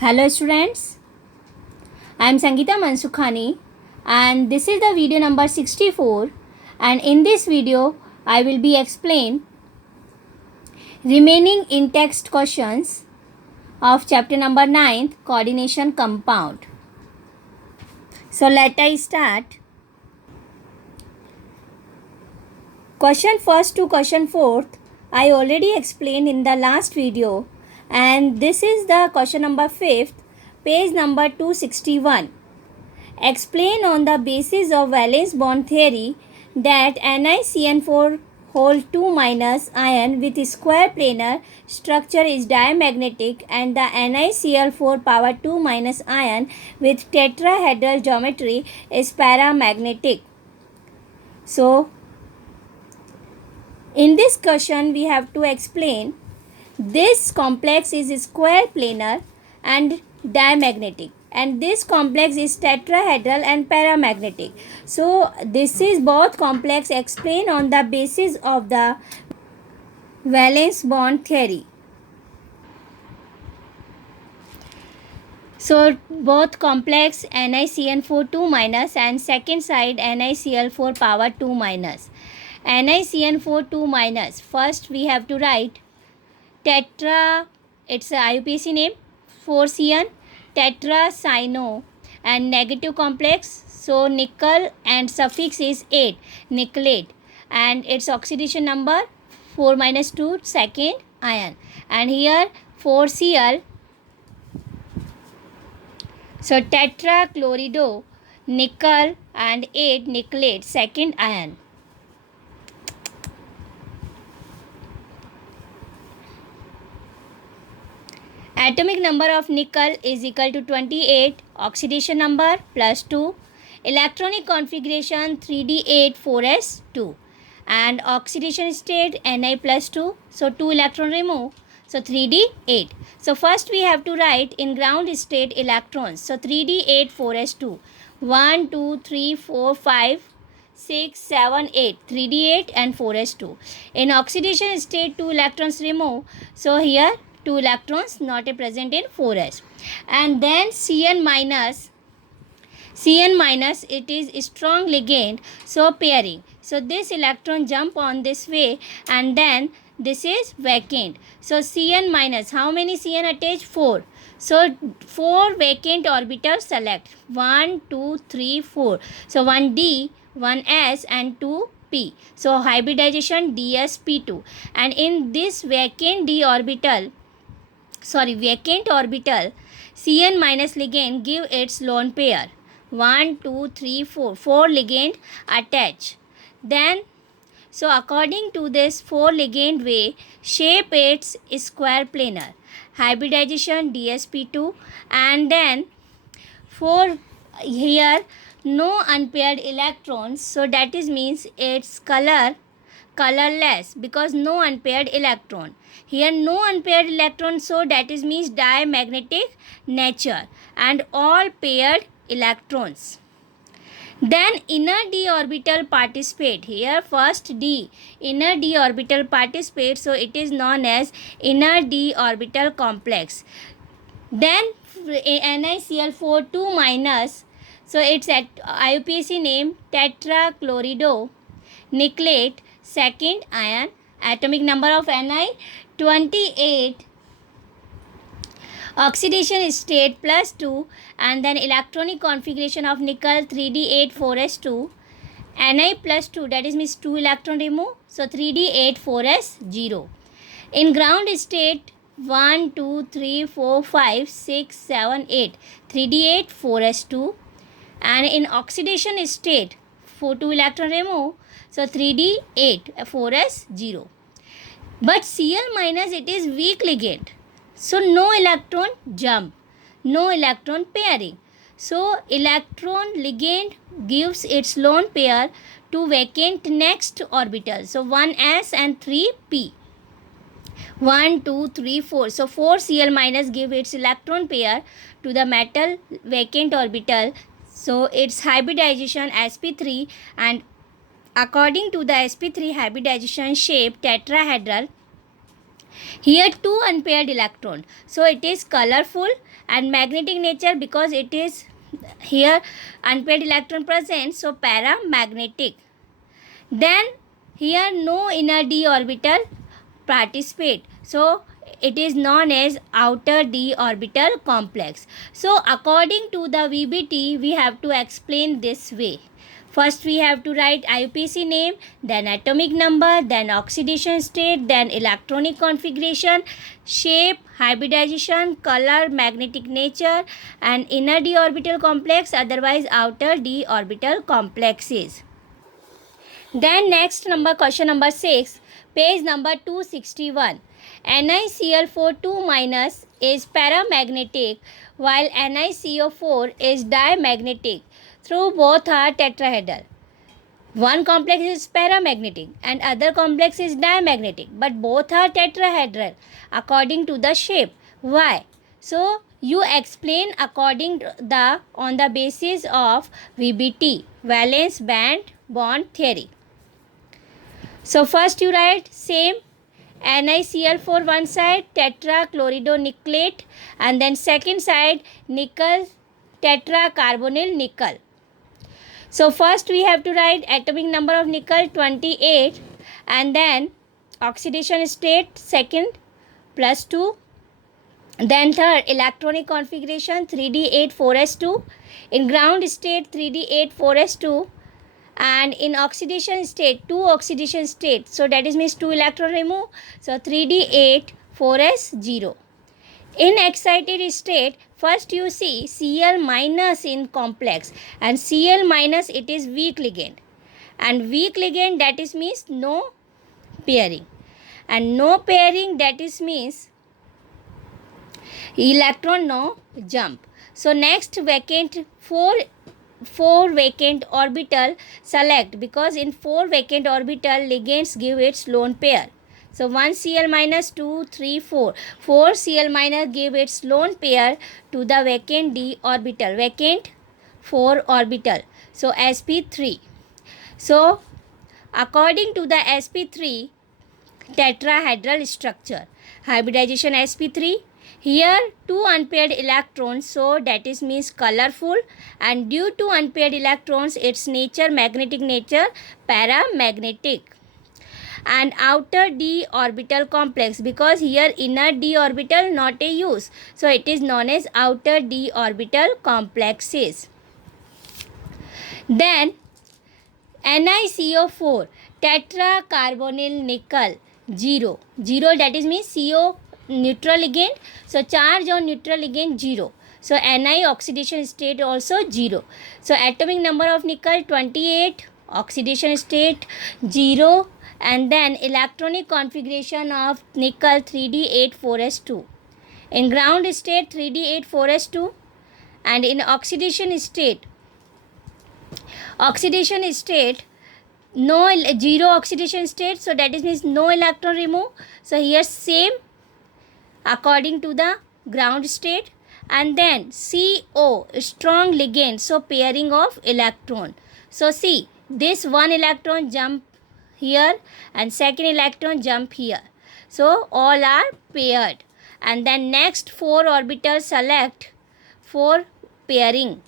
Hello students, I am Sangeeta Mansukhani and this is the video number 64, and in this video I will be explain remaining in text questions of chapter number 9 coordination compound. So let us start. Question first to question fourth I already explained in the last video, and this is the question number 5th, page number 261. Explain on the basis of valence bond theory that NiCN4 whole 2 minus ion with square planar structure is diamagnetic and the NiCl4 power 2 minus ion with tetrahedral geometry is paramagnetic. So in this question we have to explain this complex is square planar and diamagnetic, and this complex is tetrahedral and paramagnetic. So this is both complex explained on the basis of the valence bond theory. So both complex NiCN4 2 minus and second side NiCl4 power 2 minus. NiCN4 2 minus, first we have to write tetra, it's a IUPAC name, 4CN, tetracyano and negative complex, so nickel and suffix is 8, nickelate, and its oxidation number 4 minus 2 second ion, and here 4Cl, so tetrachlorido, nickel and 8 nickelate second ion. Atomic number of nickel is equal to 28, oxidation number plus 2, electronic configuration 3d8 4s2, and oxidation state Ni plus 2, so 2 electron remove, so 3d8. So first we have to write in ground state electrons, so 3d8 4s2, 1 2 3 4 5 6 7 8, 3d8 and 4s2. In oxidation state 2 electrons remove, so here 2 electrons not present in 4s, and then Cn minus, it is strong ligand, so pairing, so this electron jump on this way and then this is vacant, so Cn minus, how many Cn attached? 4, so 4 vacant orbitals select, 1 2 3 4, so 1d 1s and 2 p, so hybridization dsp2, and in this vacant orbital Cn minus ligand give its lone pair, 1 2 3 4, 4 ligand attach, then so according to this 4 ligand way shape its square planar, hybridization dsp2, and then for here no unpaired electrons, so that is means its colorless because no unpaired electron, here no unpaired electron, so that is means diamagnetic nature, and all paired electrons. Then inner d orbital participate, here first d, inner d orbital participate, so it is known as inner d orbital complex. Then NiCl4 2 minus, so it's at IUPAC name tetrachlorido, nickelate second ion, atomic number of Ni 28, oxidation state plus 2, and then electronic configuration of nickel 3d8 4s2, Ni plus 2, that is means 2 electron remove, so 3d8 4s0. In ground state 1 2 3 4 5 6 7 8, 3d8 4s2, and in oxidation state 2 electron remove, so 3d8 4s0. But Cl minus, it is weak ligand, so no electron jump, no electron pairing, so electron ligand gives its lone pair to vacant next orbital, so 1s and 3p, 1 2 3 4, so 4 Cl minus give its electron pair to the metal vacant orbital, so its hybridization sp3, and according to the sp3 hybridization shape tetrahedral, Here two unpaired electron, so it is colorful, and magnetic nature because it is here unpaired electron present, so paramagnetic. Then here no inner d orbital participate, so it is known as outer d orbital complex. So according to the VBT, we have to explain this way. First we have to write IUPAC name, then atomic number, then oxidation state, then electronic configuration, shape, hybridization, color, magnetic nature, and inner d orbital complex, otherwise outer d orbital complexes. Then next question number 6, page number 261. NiCl4 2- is paramagnetic while NiCO4 is diamagnetic. Through both are tetrahedral. One complex is paramagnetic and other complex is diamagnetic, but both are tetrahedral according to the shape. Why? So you explain according to on the basis of VBT, valence bond theory. So first you write same NiCl4 one side tetrachloridonickelate, and then second side nickel tetracarbonyl nickel. So first we have to write atomic number of nickel 28, and then oxidation state second +2, then third electronic configuration 3d8 4s2, in ground state 3d8 4s2, and in oxidation state 2 oxidation state, so that is means 2 electron remove, so 3d8 4s0. In excited state, first you see Cl minus in complex, and Cl minus it is weak ligand, and weak ligand that is means no pairing, and no pairing that is means electron no jump. So next vacant 4 vacant orbital select, because in 4 vacant orbital ligands give its lone pair. So 1 Cl minus 2 3 4 4 Cl minus give its lone pair to the vacant d orbital, vacant 4 orbital, so sp3. So according to the sp3 tetrahedral structure, hybridization sp3, here two unpaired electrons, so that is means colorful, and due to unpaired electrons its nature, magnetic nature, paramagnetic. And outer d orbital complex, because here inner d orbital not a use, so it is known as outer d orbital complexes. Then NiCO4 tetracarbonyl nickel 0 that is means CO neutral ligand, so charge on neutral ligand 0, so Ni oxidation state also 0, so atomic number of nickel 28, oxidation state 0, and then electronic configuration of nickel 3d8 4s2, in ground state 3d8 4s2, and in oxidation state no 0 oxidation state, so that is means no electron remove, so here same according to the ground state, and then CO strong ligand, so pairing of electron. So see, this one electron jump here and second electron jump here, so all are paired, and then next 4 orbitals select for pairing.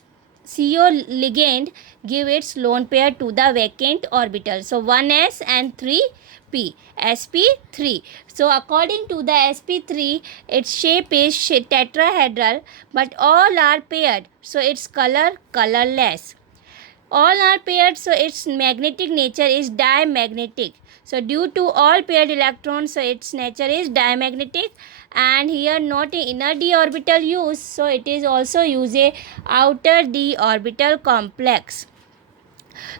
CO ligand give its lone pair to the vacant orbital, so 1s and 3p, sp3. So according to the sp3, its shape is tetrahedral, but all are paired, so its colorless. All are paired, so its magnetic nature is diamagnetic. So due to all paired electrons, so its nature is diamagnetic, and here not a inner d orbital use, so it is also use a outer d orbital complex.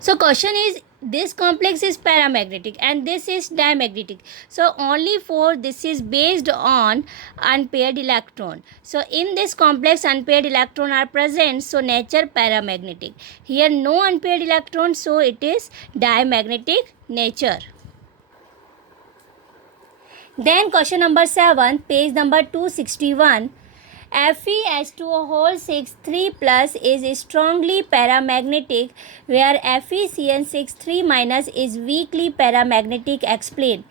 So question is, this complex is paramagnetic and this is diamagnetic, so only for this is based on unpaired electron. So in this complex unpaired electron are present, so nature paramagnetic. Here no unpaired electron, so it is diamagnetic nature. Then question number 7, page number 261. FeH2O6 3+ is strongly paramagnetic, where FeCN6 3- is weakly paramagnetic. Explain.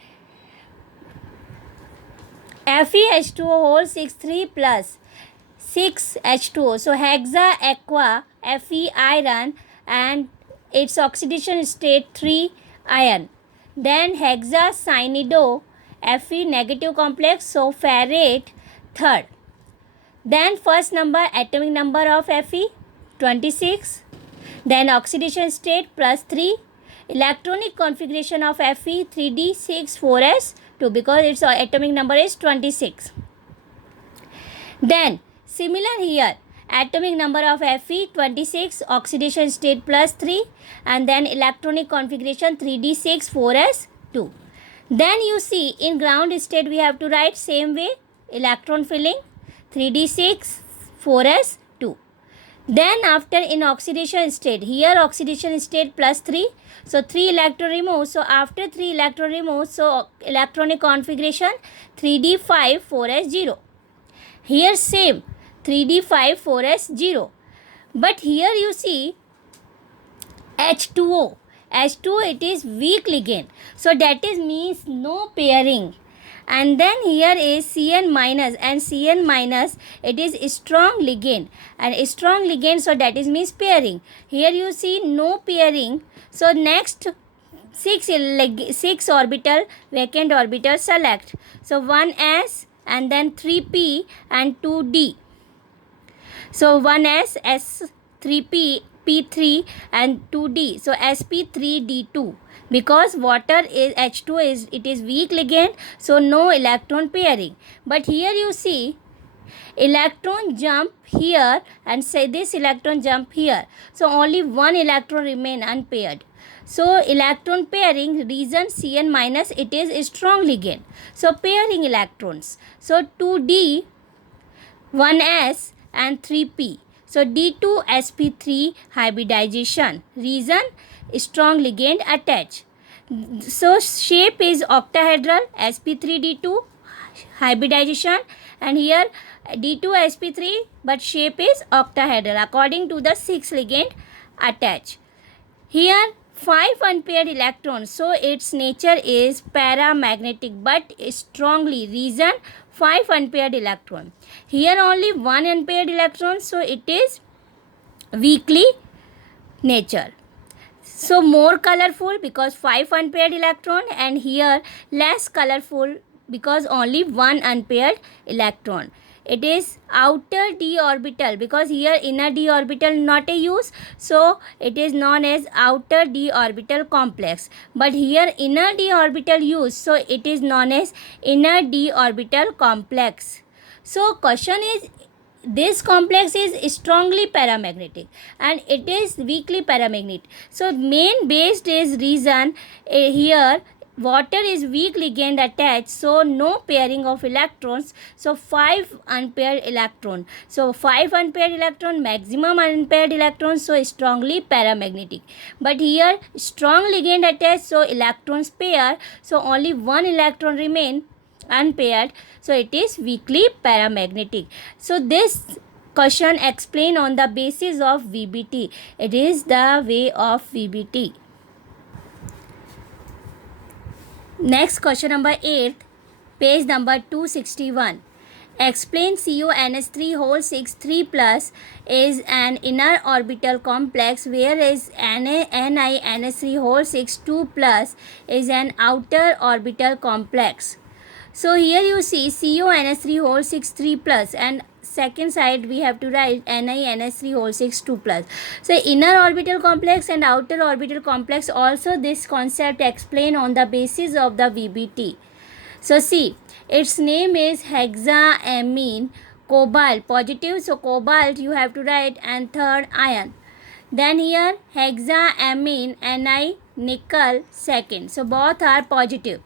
FeH2O whole 6 3 plus 6H2O. So hexa aqua Fe iron and its oxidation state 3 iron. Then hexacyanido Fe negative complex, so ferrate third. Then first number, atomic number of Fe 26. Then oxidation state plus 3. Electronic configuration of Fe 3d6 4s2 because its atomic number is 26. Then similar here, atomic number of Fe 26, oxidation state plus 3, and then electronic configuration 3d6 4s2. Then you see in ground state we have to write same way, electron filling 3d6 4s2. Then after in oxidation state, here oxidation state plus 3, so 3 electron removed. So after 3 electron removed, so electronic configuration 3d5 4s0. Here same 3d5 4s0. But here you see H2O. H2O, it is weak ligand. So that is means no pairing. And then here is Cn minus, and Cn minus, it is strong ligand, and strong ligand, so that is means pairing. Here you see no pairing. So next 6 orbital, vacant orbital select. So 1s and then 3p and 2d. So 1s, s3p, p3 and 2d. So sp3d2. Because water is H2 is, it is weak ligand, so no electron pairing. But here you see electron jump here and say this electron jump here, so only one electron remain unpaired. So electron pairing, reason Cn minus, it is strong ligand, so pairing electrons. So 2d, 1s and 3p. So D2 sp3 hybridization, reason strong ligand attached. So shape is octahedral, sp3d2 hybridization, and here D2 sp3, but shape is octahedral according to the 6 ligand attached. Here 5 unpaired electrons, so its nature is paramagnetic but strongly, reason 5 unpaired electron. Here only 1 unpaired electron, so it is weakly nature. So more colorful because 5 unpaired electron, and here less colorful because only 1 unpaired electron. It is outer d orbital because here inner d orbital not a use, so it is known as outer d orbital complex. But here inner d orbital use, so it is known as inner d orbital complex. So question is, this complex is strongly paramagnetic and it is weakly paramagnetic. So main based is reason here water is weak ligand attached, so no pairing of electrons, so 5 unpaired electron. So 5 unpaired electron, maximum unpaired electrons, so strongly paramagnetic. But here strong ligand attached, so electrons pair, so only 1 electron remain unpaired, so it is weakly paramagnetic. So this question explained on the basis of VBT. It is the way of VBT. Next question number 8, page number 261. Explain CONH3 whole 6 3 plus is an inner orbital complex, whereas NiNH3 whole 6 2 plus is an outer orbital complex. So here you see CONH3 whole 6 3 plus, and second side we have to write NiNH3 whole 6 2 plus. So inner orbital complex and outer orbital complex, also this concept explained on the basis of the VBT. So see, its name is hexaamine cobalt positive, so cobalt you have to write, and third iron. Then here hexaamine Ni nickel second, so both are positive.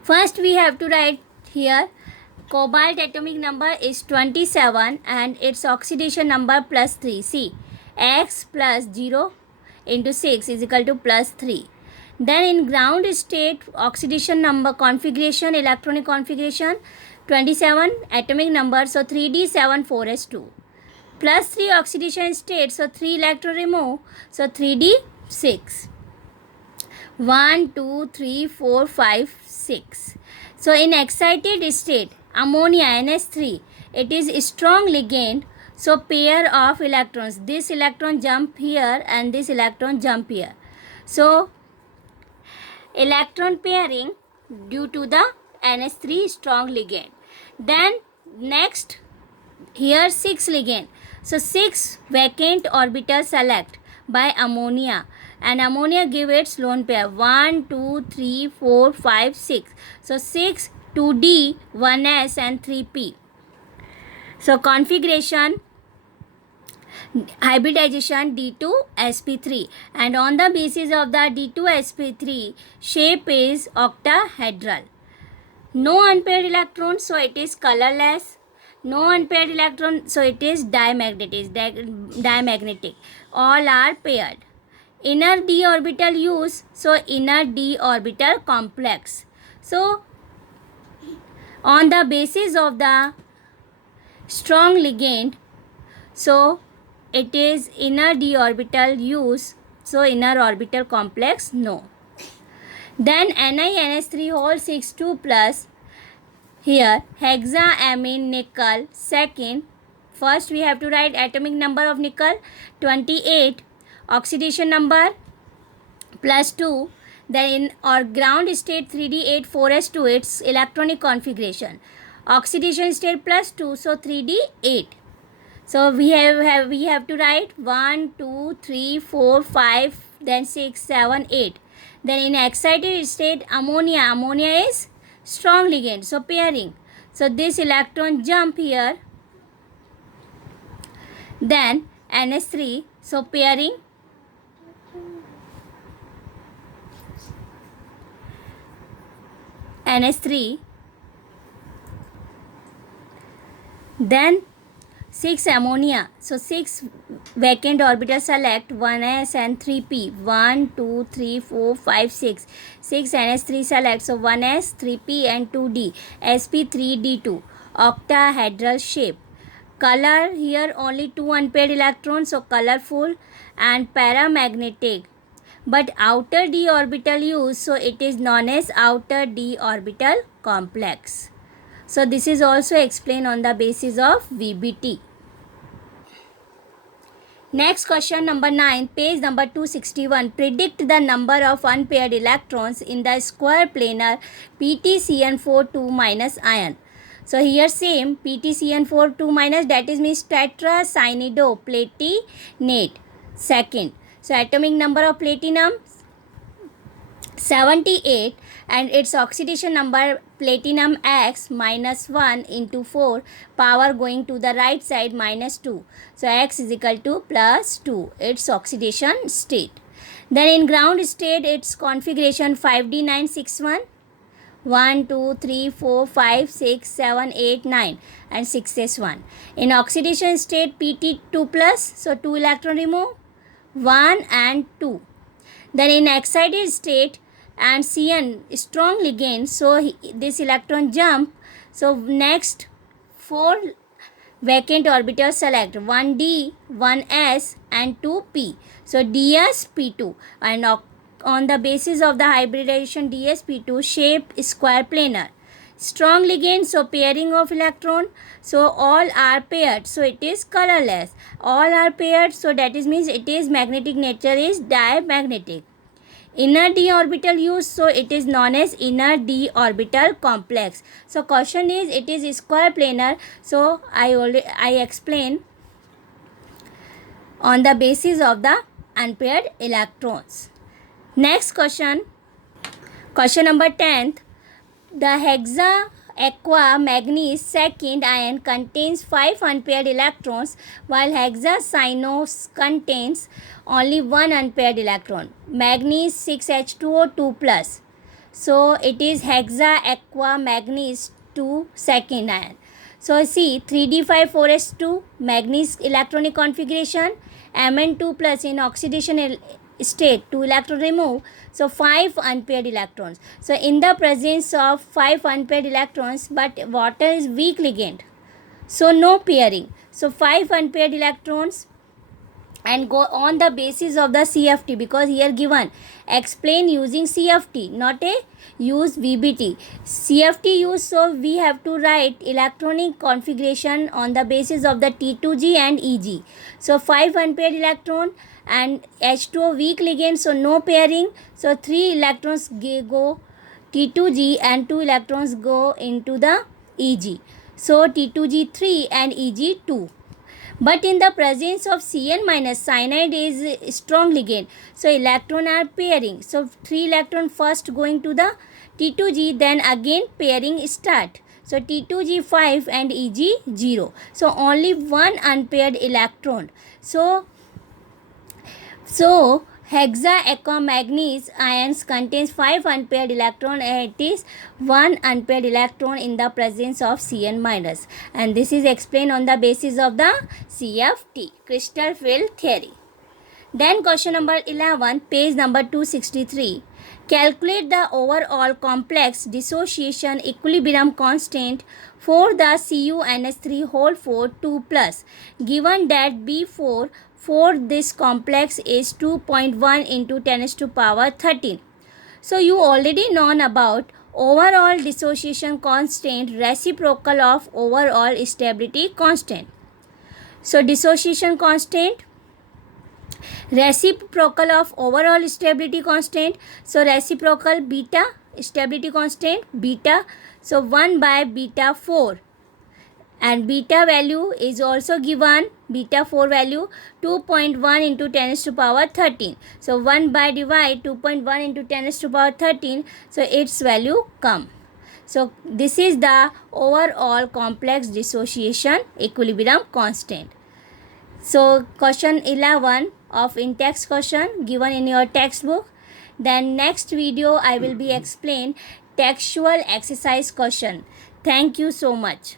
First we have to write here cobalt atomic number is 27 and its oxidation number plus 3. See, X plus 0 into 6 is equal to plus 3. Then in ground state, oxidation number configuration, electronic configuration 27 atomic number, so 3d7 4s2. Plus 3 oxidation state, so 3 electron remove, so 3d6. 1 2 3 4 5 6. So in excited state, ammonia NH3, it is strong ligand. So pair of electrons. This electron jump here and this electron jump here. So electron pairing due to the NH3 strong ligand. Then next here 6 ligand. So 6 vacant orbital select by ammonia, and ammonia give its lone pair 1, 2, 3, 4, 5, 6. So 6, 2D, 1S and 3P. So configuration hybridization D2sp3, and on the basis of the D2sp3 shape is octahedral. No unpaired electron, so it is colorless. No unpaired electron, so it is diamagnetic. All are paired. Inner d orbital use, so inner d orbital complex. So on the basis of the strong ligand, so it is inner d orbital use, so inner orbital complex no. Then NiNH3 whole 6 2 plus. Here hexaamine nickel second. First we have to write atomic number of nickel 28, oxidation number plus 2. Then in or ground state 3D8 4s2, its electronic configuration. Oxidation state plus 2, so 3D8. So we have to write 1 2 3 4 5, then 6 7 8. Then in excited state ammonia is strong ligand, so pairing. So this electron jump here, then NH3, so pairing. NH3, then 6 ammonia, so 6 vacant orbital select 1s and 3p, 1 2 3 4 5 6, 6 NH3 select, so 1s 3p and 2d, sp3d2, octahedral shape. Color here only 2 unpaired electrons, so colorful and paramagnetic. But outer d orbital use, so it is known as outer d orbital complex. So this is also explained on the basis of VBT. Next question number 9, page number 261. Predict the number of unpaired electrons in the square planar PtCN42 minus ion. So here same PtCN42 minus, that is means tetracyanidoplatinaate second. So atomic number of platinum 78, and its oxidation number platinum X minus 1 into 4, power going to the right side minus 2. So X is equal to plus 2, its oxidation state. Then in ground state, its configuration 5D961, 1 2 3 4 5 6 7 8 9 and 6s1. In oxidation state Pt2 plus, so 2 electron remove, 1 and 2. Then in excited state and Cn strong ligand, so this electron jump. So next 4 vacant orbitals select, 1d, 1s and 2p. So dsp2, and on the basis of the hybridization dsp2 shape square planar. Strong ligand, so pairing of electron, so all are paired, so it is colorless. All are paired, so that is means it is magnetic nature is diamagnetic. Inner d orbital use, so it is known as inner d orbital complex. So question is, it is square planar, so I explain on the basis of the unpaired electrons. Next question number 10th. The hexa aqua manganese second ion contains 5 unpaired electrons, while hexacyanose contains only 1 unpaired electron. Manganese 6H2O2 plus. So it is hexa aqua manganese 2 second ion. So see 3d5 4s2 manganese electronic configuration, Mn2 plus in oxidation state 2 electron remove, so 5 unpaired electrons. So in the presence of 5 unpaired electrons, but water is weak ligand, so no pairing. So 5 unpaired electrons and go on the basis of the CFT, because here given explain using CFT, not a use VBT. CFT use, so we have to write electronic configuration on the basis of the T2G and EG. So 5 unpaired electron and H2O weak ligand, so no pairing, so 3 electrons go T2G and 2 electrons go into the EG. So T2G 3 and EG 2. But in the presence of Cn minus, cyanide is a strong ligand, so electron are pairing. So 3 electron first going to the T2G, then again pairing start. So T2G 5 and EG 0. So only one unpaired electron. So hexaaccomanganese ions contains 5 unpaired electron, and it is 1 unpaired electron in the presence of Cn minus, and this is explained on the basis of the CFT, crystal field theory. Then question number 11, page number 263. Calculate the overall complex dissociation equilibrium constant for the CuNH3 whole 4 2 plus, given that B4 for this complex is 2.1 into 10 to the power 13. So you already known about overall dissociation constant reciprocal of overall stability constant. So dissociation constant reciprocal of overall stability constant, so reciprocal beta stability constant beta, so 1 by beta 4, and beta value is also given, beta 4 value 2.1 into 10 to the power 13. So 1 by divide 2.1 into 10 to the power 13, so its value come. So this is the overall complex dissociation equilibrium constant. So question 11 of in-text question given in your textbook. Then next video I will be explain textual exercise question. Thank you so much.